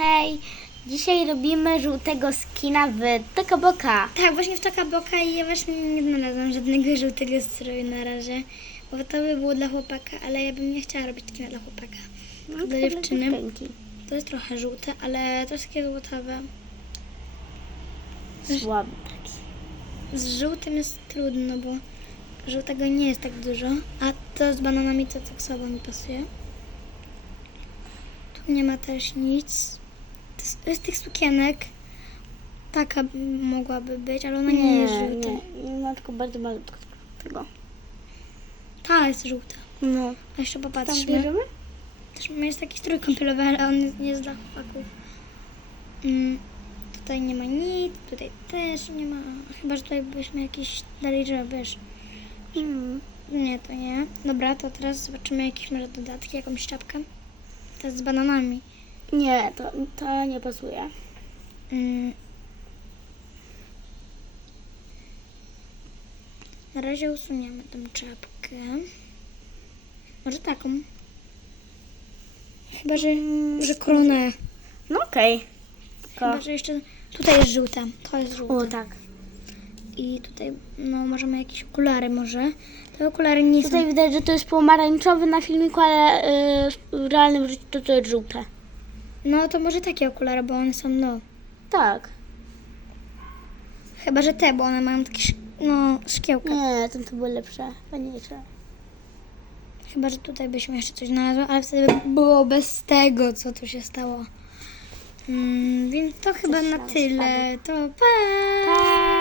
hej! Dzisiaj robimy żółtego skina w Tokoboka. Tak, właśnie w taka boka i ja właśnie nie znalazłam żadnego żółtego stroju na razie. Bo to by było dla chłopaka, ale ja bym nie chciała robić takiego dla chłopaka. No, dla dziewczyny. To jest trochę żółte, ale to jest takie złotawe. Słaby taki. Z żółtym jest trudno, bo żółtego nie jest tak dużo. A to z bananami to tak słabo mi pasuje. Tu nie ma też nic. Z- tych sukienek. Taka mogłaby być, ale ona nie, jest żółta. Nie, nie ma tylko bardzo malutko tego. Ta jest żółta. No. A jeszcze Tam popatrzmy. bierzemy? Też jest taki strój kąpielowy, ale on jest- nie jest dla chłopaków. Mm, tutaj nie ma nic, tutaj też nie ma. Chyba, że tutaj byśmy jakiś dalej, że wiesz. Mm. Nie, to nie. Dobra, to teraz zobaczymy jakieś może dodatki, jakąś czapkę. To jest z bananami. Nie, to, to nie pasuje. Mm. Na razie usuniemy tą czapkę. Może taką. Chyba, że, że koronę. No okej. Chyba, że jeszcze tutaj jest żółte. To jest żółte. O tak. I tutaj, no, możemy jakieś okulary może. Te okulary nie Tutaj są... widać, że to jest pomarańczowy na filmiku, ale y, w realnym życiu to, to jest żółte. No, to może takie okulary, bo one są, no... Tak. Chyba, że te, bo one mają takie, sz- no, szkiełka. Nie, ten to były lepsze, fajniejsze. Chyba, że tutaj byśmy jeszcze coś znalazły, ale wtedy by było bez tego, co tu się stało. Mm, więc to chyba na tyle. To pa! Pa!